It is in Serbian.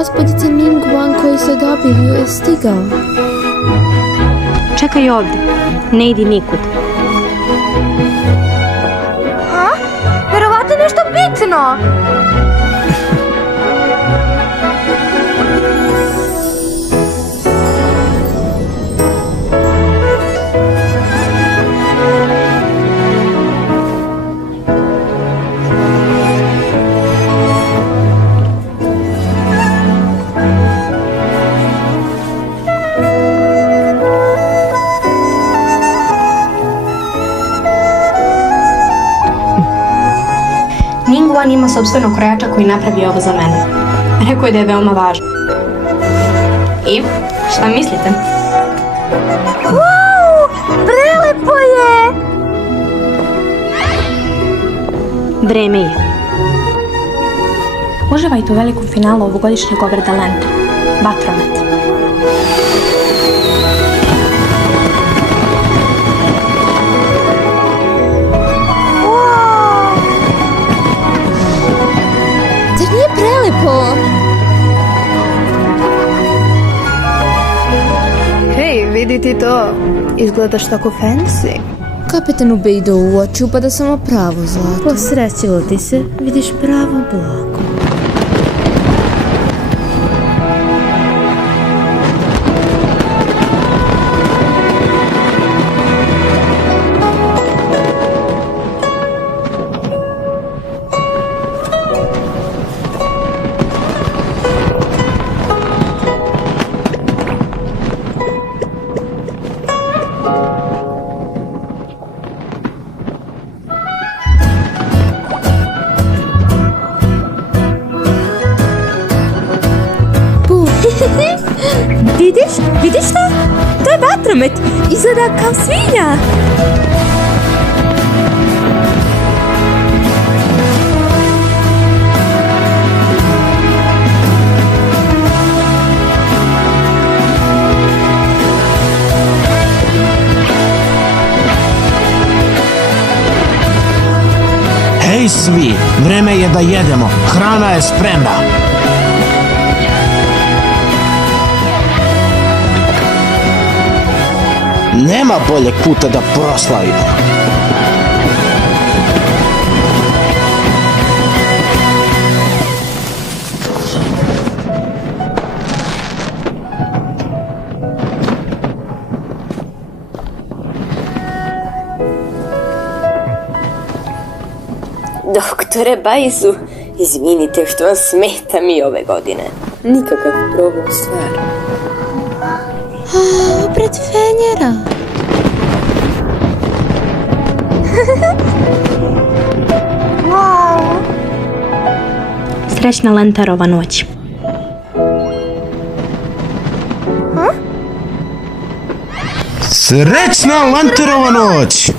gospodice Ning Wan koji se dobio je stigao. Čekaj ovdje, ne idi nikud. A? Verovatno je nešto bitno! Ning Wan ima sopstvenog krojača koji napravi ovo za mene. Rekao je da je veoma važno. I, šta mislite? Wow! Prelepo je! Vreme je. Uživajte u velikom finalu ovogodišnjeg obreda lente. Vatromet. Prelepo! Hej, vidi ti to. Izgledaš tako fancy. Kapitanu Bejdo u oči upada samo pravo zlato. Posrećilo ti se, vidiš pravo blago. Vidiš to? To je vatromet. Izgleda kao svinja. Hej svi, vreme je da jedemo. Hrana je spremna. Nema boljeg puta da proslavimo. Doktore Bajsu, izvinite što vam smeta mi ove godine. Nikakav problem, stvar. Pred Fenjera. Wow! Srećna Lentarova noć. Srećna Lentarova noć!